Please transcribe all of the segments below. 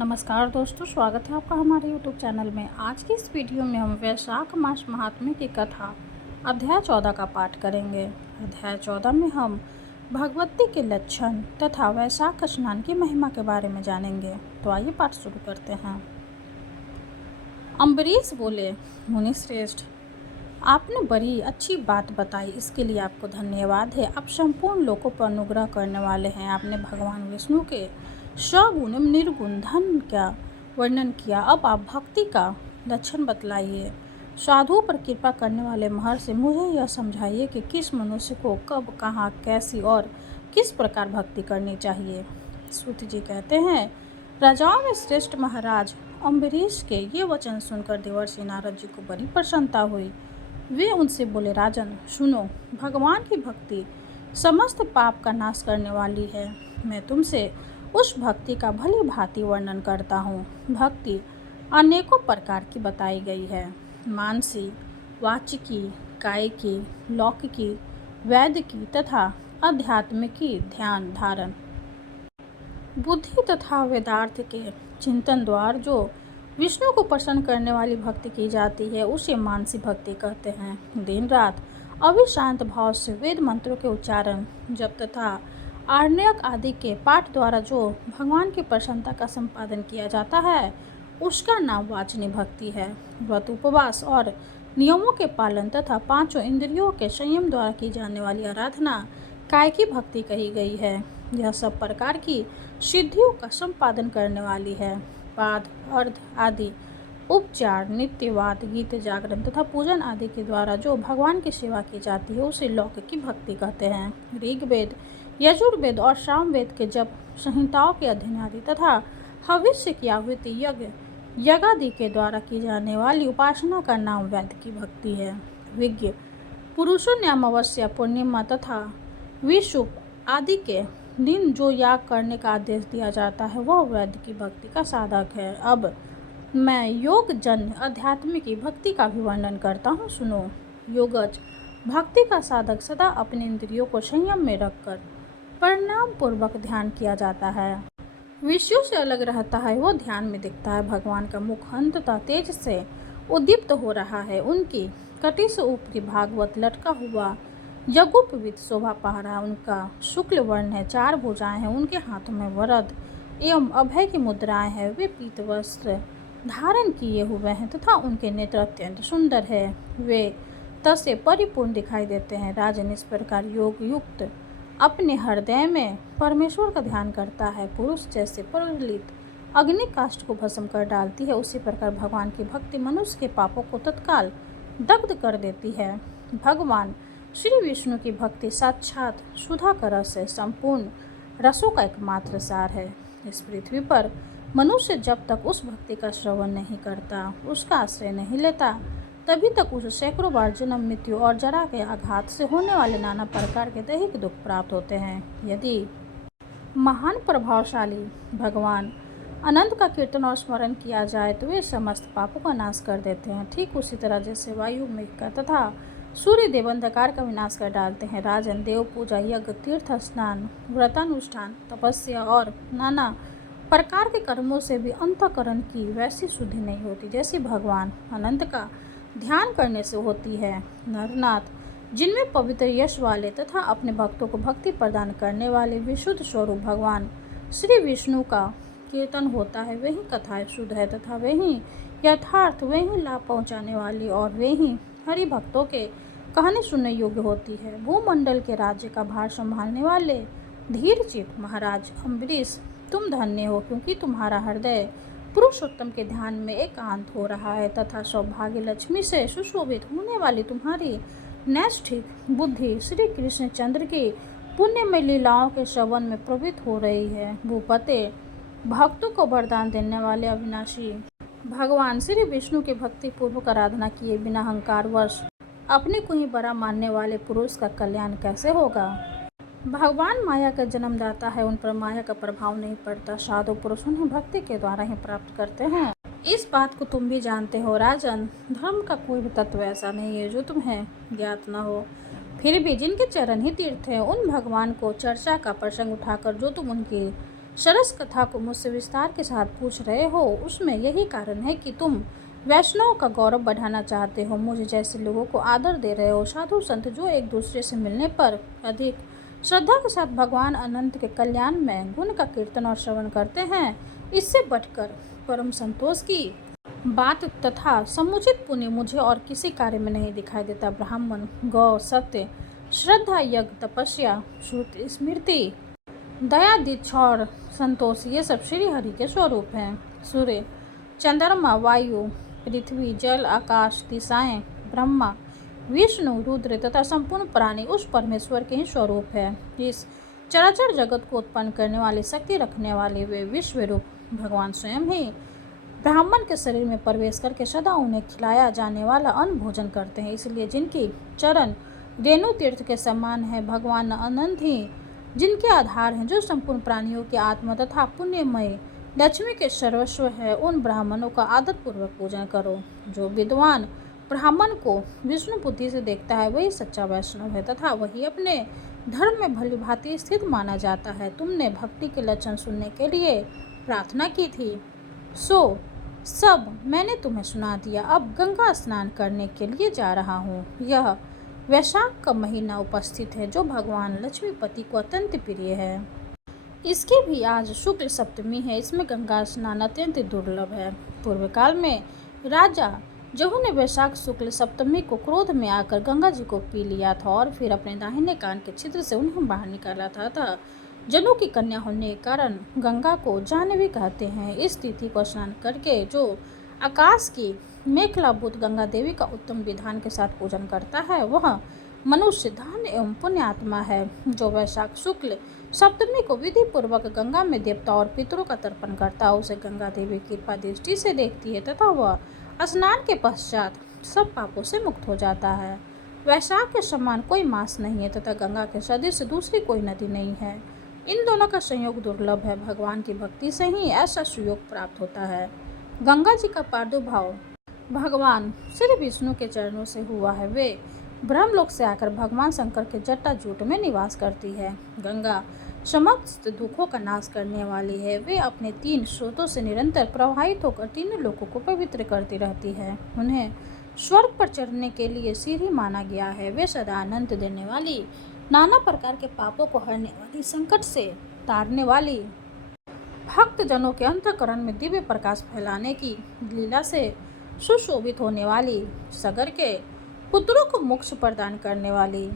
नमस्कार दोस्तों, स्वागत है आपका हमारे YouTube चैनल में। आज की इस वीडियो में हम वैशाख मास महात्म्य की कथा अध्याय 14 का पाठ करेंगे। अध्याय 14 में हम भगवती के लक्षण तथा वैशाख स्नान की महिमा के बारे में जानेंगे। तो आइए पाठ शुरू करते हैं। अम्बरीश बोले, मुनि श्रेष्ठ, आपने बड़ी अच्छी बात बताई, इसके लिए आपको धन्यवाद है। आप संपूर्ण लोगों पर अनुग्रह करने वाले हैं। आपने भगवान विष्णु के सगुण एवं निर्गुण धन का वर्णन किया। अब आप भक्ति का लक्षण बतलाइए। साधुओं पर कृपा करने वाले महर्षि, मुझे यह समझाइए कि किस मनुष्य को कब, कहाँ, कैसी और किस प्रकार भक्ति करनी चाहिए। सूत जी कहते हैं, राजाओं में श्रेष्ठ महाराज अम्बरीश के ये वचन सुनकर देवर्षि नारद जी को बड़ी प्रसन्नता हुई। वे उनसे बोले, राजन सुनो, भगवान की भक्ति समस्त पाप का नाश करने वाली है। मैं तुमसे उस भक्ति का भली भांति वर्णन करता हूँ। भक्ति अनेकों प्रकार की बताई गई है। मानसी, वाचिकी, कायिकी, लौकिकी, वैदिकी तथा आध्यात्मिकी, ध्यान धारण, बुद्धि तथा वेदार्थ के चिंतन द्वारा जो विष्णु को प्रसन्न करने वाली भक्ति की जाती है, उसे मानसी भक्ति कहते हैं। दिन रात अविशांत भाव से वेद मंत्रों के उच्चारण, जप तथा आरण्यक आदि के पाठ द्वारा जो भगवान की प्रसन्नता का संपादन किया जाता है, उसका नाम वाचनी भक्ति है। व्रत, उपवास और नियमों के पालन तथा पांचों इंद्रियों के संयम द्वारा की जाने वाली आराधना कायिकी भक्ति कही गई है। यह सब प्रकार की सिद्धियों का संपादन करने वाली है। पाद, अर्ध आदि उपचार, नित्यवाद, गीत, जागरण तथा पूजन आदि के द्वारा जो भगवान की सेवा की जाती है, उसे लौकिकी भक्ति कहते हैं। ऋग्वेद, यजुर्वेद और सामवेद के जप, संहिताओं के अध्ययन आदि तथा हविष्य की आहुति, यज्ञ, यज्ञादि के द्वारा की जाने वाली उपासना का नाम वैदिकी भक्ति है। विज्ञ पुरुषों ने अमावस्या, पूर्णिमा तथा विषुव आदि के दिन जो याग करने का आदेश दिया जाता है, वह वैदिकी भक्ति का साधक है। अब मैं योग जन्य आध्यात्मिकी भक्ति का भी वर्णन करता हूँ, सुनो। योगज भक्ति का साधक सदा अपने इंद्रियों को संयम में रखकर परिणाम पूर्वक ध्यान किया जाता है। विषयों से अलग रहता है, वो ध्यान में दिखता है। भगवान का मुख अंततः तेज से उद्दीप्त हो रहा है। उनकी कटी से ऊपरी भागवत लटका हुआ यज्ञोपवीत शोभा पा रहा है। उनका शुक्ल वर्ण है, 4 भुजाएं हैं। उनके हाथों में वरद एवं अभय की मुद्राएं हैं। वे पीत वस्त्र धारण किए हुए हैं तथा उनके नेत्र अत्यंत सुंदर है। वे तस से परिपूर्ण दिखाई देते हैं। राजन इस प्रकार योग युक्त अपने हृदय में परमेश्वर का ध्यान करता है। पुरुष जैसे प्रज्वलित अग्नि काष्ठ को भस्म कर डालती है, उसी प्रकार भगवान की भक्ति मनुष्य के पापों को तत्काल दग्ध कर देती है। भगवान श्री विष्णु की भक्ति साक्षात सुधा का रस है, संपूर्ण रसों का एकमात्र सार है। इस पृथ्वी पर मनुष्य जब तक उस भक्ति का श्रवण नहीं करता, उसका आश्रय नहीं लेता, तभी तक उसे सैकड़ों बार जन्म, मृत्यु और जरा के आघात से होने वाले नाना प्रकार के दैहिक दुख प्राप्त होते हैं। यदि महान प्रभावशाली भगवान अनंत का कीर्तन और स्मरण किया जाए तो वे समस्त पापों का नाश कर देते हैं। ठीक उसी तरह जैसे वायु मेघ का तथा सूर्य देव अंधकार का विनाश कर डालते हैं। राजन, देव पूजा, यज्ञ, तीर्थ स्नान, व्रतानुष्ठान, तपस्या और नाना प्रकार के कर्मों से भी अंतःकरण की वैसी शुद्धि नहीं होती जैसी भगवान अनंत का ध्यान करने से होती है। नरनाथ, जिनमें पवित्र यश वाले तथा अपने भक्तों को भक्ति प्रदान करने वाले विशुद्ध स्वरूप भगवान श्री विष्णु का कीर्तन होता है, वही कथाएं शुद्ध है तथा वही यथार्थ, वही लाभ पहुँचाने वाली और वही हरि भक्तों के कहने सुनने योग्य होती है। भूमंडल के राज्य का भार संभालने वाले धीर चित महाराज अम्बरीश, तुम धन्य हो, क्योंकि तुम्हारा हृदय पुरुषोत्तम के ध्यान में एकांत हो रहा है तथा सौभाग्य लक्ष्मी से सुशोभित होने वाली तुम्हारी नैष्ठिक बुद्धि श्री कृष्ण चंद्र की पुण्यमय लीलाओं के श्रवण में प्रवृत्त हो रही है। भूपते, भक्तों को वरदान देने वाले अविनाशी भगवान श्री विष्णु की भक्ति पूर्वक आराधना किए बिना अहंकार वश अपने को ही बड़ा मानने वाले पुरुष का कल्याण कैसे होगा। भगवान माया का जन्मदाता है, उन पर माया का प्रभाव नहीं पड़ता। साधु पुरुष उन्हें भक्ति के द्वारा ही प्राप्त करते हैं। इस बात को तुम भी जानते हो राजन। धर्म का कोई भी तत्व ऐसा नहीं है जो तुम्हें ज्ञात न हो। फिर भी जिनके चरण ही तीर्थ है, उन भगवान को चर्चा का प्रसंग उठाकर जो तुम उनकी सरस कथा को मुझसे विस्तार के साथ पूछ रहे हो, उसमें यही कारण है कि तुम वैष्णव का गौरव बढ़ाना चाहते हो, मुझे जैसे लोगों को आदर दे रहे हो। साधु संत जो एक दूसरे से मिलने पर अधिक श्रद्धा के साथ भगवान अनंत के कल्याण में गुण का कीर्तन और श्रवण करते हैं, इससे बढ़कर परम संतोष की बात तथा समुचित पुण्य मुझे और किसी कार्य में नहीं दिखाई देता। ब्राह्मण, गौ, सत्य, श्रद्धा, यज्ञ, तपस्या, श्रुति, स्मृति, दया, दीक्षा और संतोष, ये सब श्री हरि के स्वरूप हैं। सूर्य, चंद्रमा, वायु, पृथ्वी, जल, आकाश, दिशाएं, ब्रह्मा, विष्णु, रुद्र तथा संपूर्ण प्राणी उस परमेश्वर के ही स्वरूप है। इस चराचर जगत को उत्पन्न करने वाली शक्ति रखने वाले वे विश्व रूप भगवान स्वयं ही ब्राह्मण के शरीर में प्रवेश करके सदा उन्हें खिलाया जाने वाला अन्न भोजन करते हैं। इसलिए जिनकी चरण रेणु तीर्थ के समान है, भगवान अनंत ही जिनके आधार हैं, जो संपूर्ण प्राणियों की आत्मा तथा पुण्यमय लक्ष्मी के सर्वस्व है, उन ब्राह्मणों का आदर पूर्वक पूजन करो। जो विद्वान ब्राह्मण को विष्णु बुद्धि से देखता है, वही सच्चा वैष्णव है तथा वही अपने धर्म में भली भांति स्थित माना जाता है। तुमने भक्ति के लक्षण सुनने के लिए प्रार्थना की थी, सो सब मैंने तुम्हें सुना दिया। अब गंगा स्नान करने के लिए जा रहा हूँ। यह वैशाख का महीना उपस्थित है, जो भगवान लक्ष्मीपति को अत्यंत प्रिय है। इसकी भी आज शुक्ल सप्तमी है। इसमें गंगा स्नान अत्यंत दुर्लभ है। पूर्व काल में राजा जहू ने वैशाख शुक्ल सप्तमी को क्रोध में आकर गंगा जी को पी लिया था और फिर अपने दाहिने कान के छिद्र से उन्हें बाहर निकाला था। जनू की कन्या होने के कारण गंगा को जाह्नवी कहते हैं। इस तिथि को स्नान करके जो आकाश की मेखलाभूत गंगा देवी का उत्तम विधान के साथ पूजन करता है, वह मनुष्य धन एवं पुण्य आत्मा है। जो वैशाख शुक्ल सप्तमी को विधि पूर्वक गंगा में देवता और पितरों का तर्पण करता है, उसे गंगा देवी कृपा दृष्टि से देखती है तथा वह स्नान के पश्चात सब पापों से मुक्त हो जाता है। वैशाख के समान कोई मास नहीं है तथा गंगा के सदृश दूसरी कोई नदी नहीं है। इन दोनों का संयोग दुर्लभ है। भगवान की भक्ति से ही ऐसा सुयोग प्राप्त होता है। गंगा जी का प्रादुर्भाव भगवान श्री विष्णु के चरणों से हुआ है। वे ब्रह्मलोक से आकर भगवान शंकर के जटा जूट में निवास करती है। गंगा समस्त दुखों का नाश करने वाली है। वे अपने 3 स्रोतों से निरंतर प्रवाहित होकर तीनों लोकों को पवित्र करती रहती है। उन्हें स्वर्ग पर चढ़ने के लिए सीढ़ी माना गया है। वे सदा आनंद देने वाली, नाना प्रकार के पापों को हरने वाली, संकट से तारने वाली, भक्त जनों के अंतःकरण में दिव्य प्रकाश फैलाने की लीला से सुशोभित होने वाली, सगर के पुत्रों को मोक्ष प्रदान करने वाली,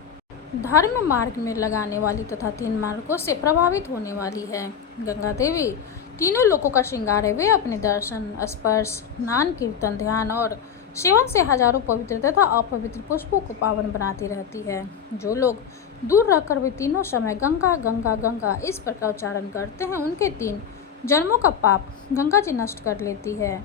धर्म मार्ग में लगाने वाली तथा 3 मार्गों से प्रभावित होने वाली है। गंगा देवी तीनों लोकों का श्रृंगार है। वे अपने दर्शन, स्पर्श, स्नान, कीर्तन, ध्यान और सेवन से हजारों पवित्र तथा अपवित्र पुष्पों को पावन बनाती रहती है। जो लोग दूर रहकर वे तीनों समय गंगा गंगा गंगा इस प्रकार उच्चारण करते हैं, उनके 3 जन्मों का पाप गंगा जी नष्ट कर लेती है।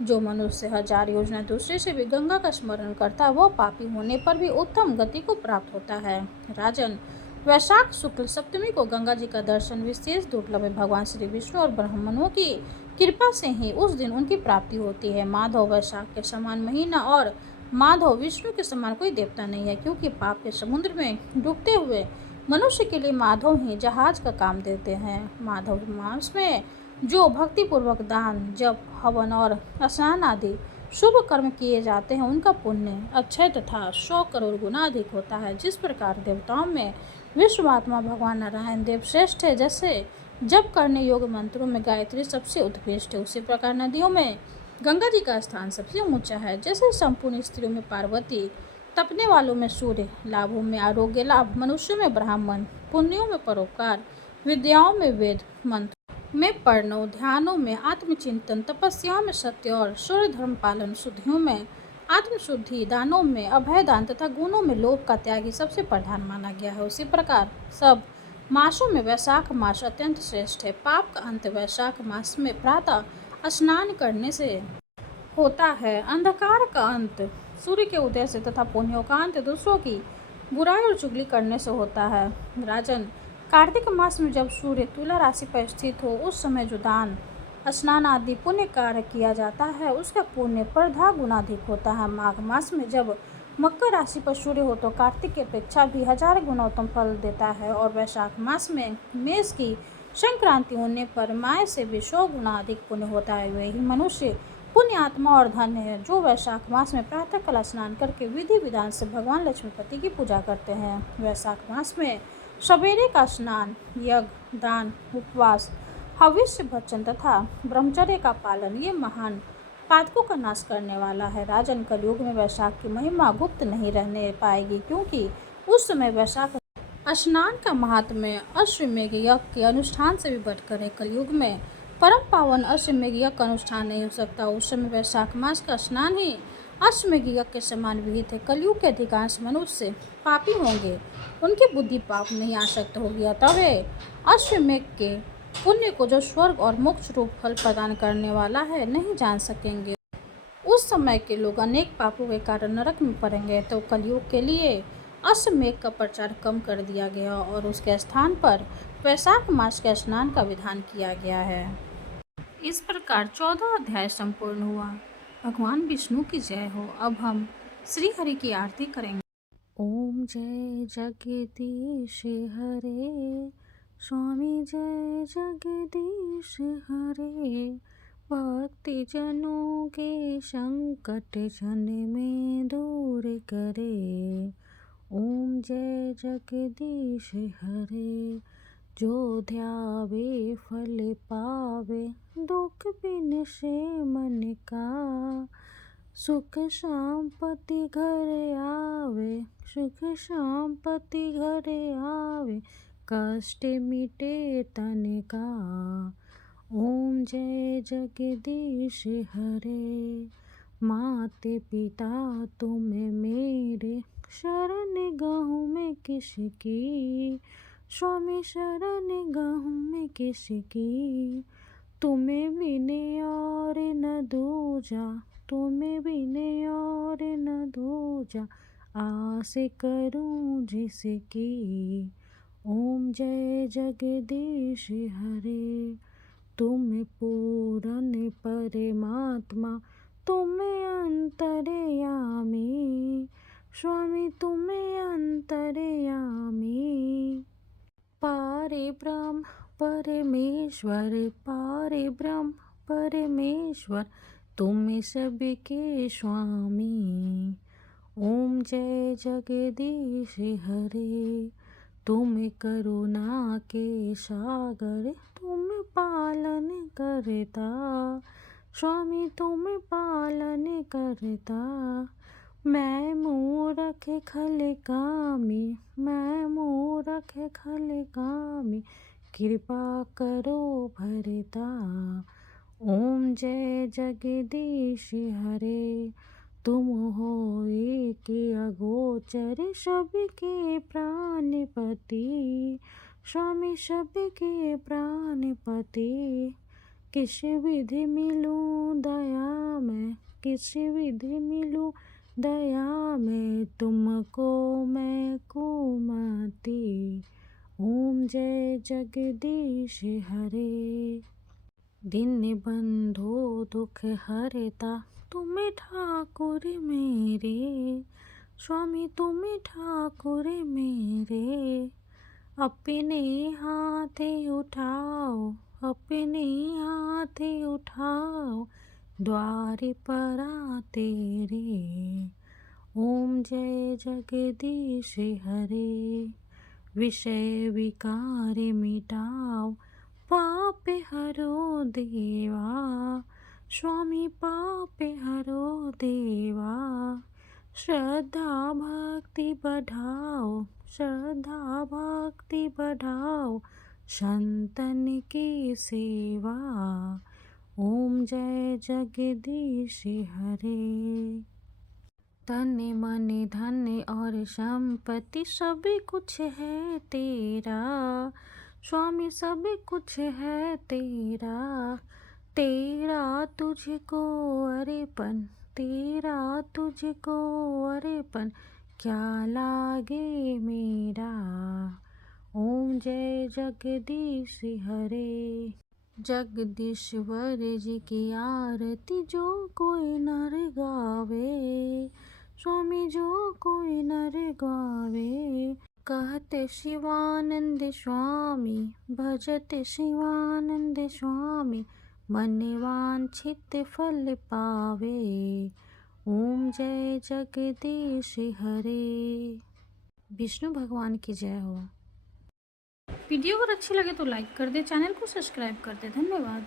जो मनुष्य 1000 योजना दूसरे से भी गंगा का स्मरण करता है, वह पापी होने पर भी उत्तम गति को प्राप्त होता है। राजन, वैशाख शुक्ल सप्तमी को गंगा जी का दर्शन विशेष दुर्लभ है। भगवान श्री विष्णु और ब्राह्मणों की कृपा से ही उस दिन उनकी प्राप्ति होती है। माधव वैशाख के समान महीना और माधव विष्णु के समान कोई देवता नहीं है, क्योंकि पाप के समुद्र में डूबते हुए मनुष्य के लिए माधव ही जहाज का काम देते हैं। माधव मास में जो भक्ति पूर्वक दान, जप, हवन और स्नान आदि शुभ कर्म किए जाते हैं, उनका पुण्य अक्षय तथा 100 करोड़ गुना अधिक होता है। जिस प्रकार देवताओं में विश्वात्मा भगवान नारायण देव श्रेष्ठ है, जैसे जप करने योग्य मंत्रों में गायत्री सबसे उत्कृष्ट है, उसी प्रकार नदियों में गंगा जी का स्थान सबसे ऊंचा है। जैसे संपूर्ण स्त्रियों में पार्वती, तपने वालों में सूर्य, लाभों में आरोग्य लाभ, मनुष्यों में ब्राह्मण, पुण्यों में परोपकार, विद्याओं में वेद, मंत्र में प्रणव, ध्यानों में आत्मचिंतन, तपस्याओं में सत्य और सूर्य धर्म पालन, शुद्धियों में आत्मशुद्धि, दानों में अभय दान तथा गुणों में लोभ का त्यागी सबसे प्रधान माना गया है। उसी प्रकार सब मासों में वैशाख मास अत्यंत श्रेष्ठ है। पाप का अंत वैशाख मास में प्रातः स्नान करने से होता है। अंधकार का अंत सूर्य के उदय से तथा पुण्यों का अंत दूसरों की बुराई और चुगली करने से होता है। राजन, कार्तिक मास में जब सूर्य तुला राशि पर स्थित हो, उस समय जो दान, स्नान आदि पुण्य कार्य किया जाता है, उसका पुण्य प्रधा गुना अधिक होता है। माघ मास में जब मकर राशि पर सूर्य हो तो कार्तिक की अपेक्षा भी 1000 गुना उत्तम फल देता है। और वैशाख मास में मेष की संक्रांति होने पर माह से भी 100 गुना अधिक पुण्य होता है। वे ही मनुष्य पुण्य आत्मा और धन्य है जो वैशाख मास में प्रातःकाल स्नान करके विधि विधान से भगवान लक्ष्मीपति की पूजा करते हैं। वैशाख मास में सवेरे का स्नान, यज्ञ, दान, उपवास, हविष्य भक्षण तथा ब्रह्मचर्य का पालन ये महान पातकों का नाश करने वाला है। राजन, कलयुग में वैशाख की महिमा गुप्त नहीं रहने पाएगी, क्योंकि उस समय वैशाख स्नान का महात्म्य अश्वमेध यज्ञ के अनुष्ठान से भी बढ़कर है। कलयुग में परम पावन अश्वमेध यज्ञ का अनुष्ठान नहीं हो सकता। उस समय वैशाख मास का स्नान ही अश्वमेध यज्ञ के समान विहित है। कलयुग के अधिकांश मनुष्य पापी होंगे, उनकी बुद्धि पाप में ही आसक्त होगी, अतः वे अश्वमेध के पुण्य को जो स्वर्ग और मोक्ष रूप फल प्रदान करने वाला है नहीं जान सकेंगे। उस समय के लोग अनेक पापों के कारण नरक में पड़ेंगे। तो कलयुग के लिए अश्वमेध का प्रचार कम कर दिया गया और उसके स्थान पर वैशाख मास के स्नान का विधान किया गया है। इस प्रकार 14 अध्याय संपूर्ण हुआ। भगवान विष्णु की जय हो। अब हम श्री हरि की आरती करेंगे। ओम जय जगदीश हरे, स्वामी जय जगदीश हरे, भक्ति जनों के संकट जन में दूर करे। ओम जय जगदीश हरे, जो ध्यावे फल पावे, दुख बिन से मन का, सुख शांति घर आवे, सुख शांति घर आवे, कष्ट मिटे तन का। ओम जय जगदीश हरे, माते पिता तुम मेरे, शरण गहूँ में किसकी, स्वामी शरण गहूँ में किसकी, तुम्हें बिने और न दूजा, तुम्हें बिने और न दूजा, आस करूं जिसकी। ओम जय जगदीश हरे, तुम पूरन परमात्मा, तुम अंतर्यामी, स्वामी तुम अंतर्यामी, पारे ब्रह्म परमेश्वर, पारे ब्रह्म परमेश्वर, तुम सबके स्वामी। ओम जय जगदीश हरे, तुम करुणा के सागर, तुम पालन करता, स्वामी तुम पालन करता। मैं मूरख खल कामी, मैं मूरख खल कामी, कृपा करो भरता। ओम जय जगदीश हरे, तुम हो एक अगोचर, सबके प्राणपति, स्वामी सबके प्राणपति। किस विधि मिलूं दया में, किस विधि मिलूं दया में, तुमको मैं कुमति। ओम जय जगदीश हरे, दिन बंधो दुख हरता, तुम ठाकुर मेरे, स्वामी तुम ठाकुर मेरे। अपने हाथ उठाओ, अपने हाथ उठाओ, द्वार पर तेरे। ओम जय जगदीश हरे, विषय विकार मिटाओ, पाप हरो देवा, स्वामी पाप हरो देवा। श्रद्धा भक्ति बढ़ाओ, श्रद्धा भक्ति बढ़ाओ, संतन की सेवा। ओम जय जगदीश हरे, तन मन धन और संपत्ति सब कुछ है तेरा, स्वामी सब कुछ है तेरा। तेरा तुझको अर्पण, तेरा तुझको अर्पण, क्या लागे मेरा। ओम जय जगदीश हरे, जगदीश्वर जी की आरती जो कोई नर गावे, स्वामी जो कोई नर गावे। कहते शिवानंद स्वामी, भजते शिवानंद स्वामी, मन वांछित फल पावे। ओम जय जगदीश हरे। विष्णु भगवान की जय हो। वीडियो अगर अच्छी लगे तो लाइक कर दे, चैनल को सब्सक्राइब कर दे। धन्यवाद।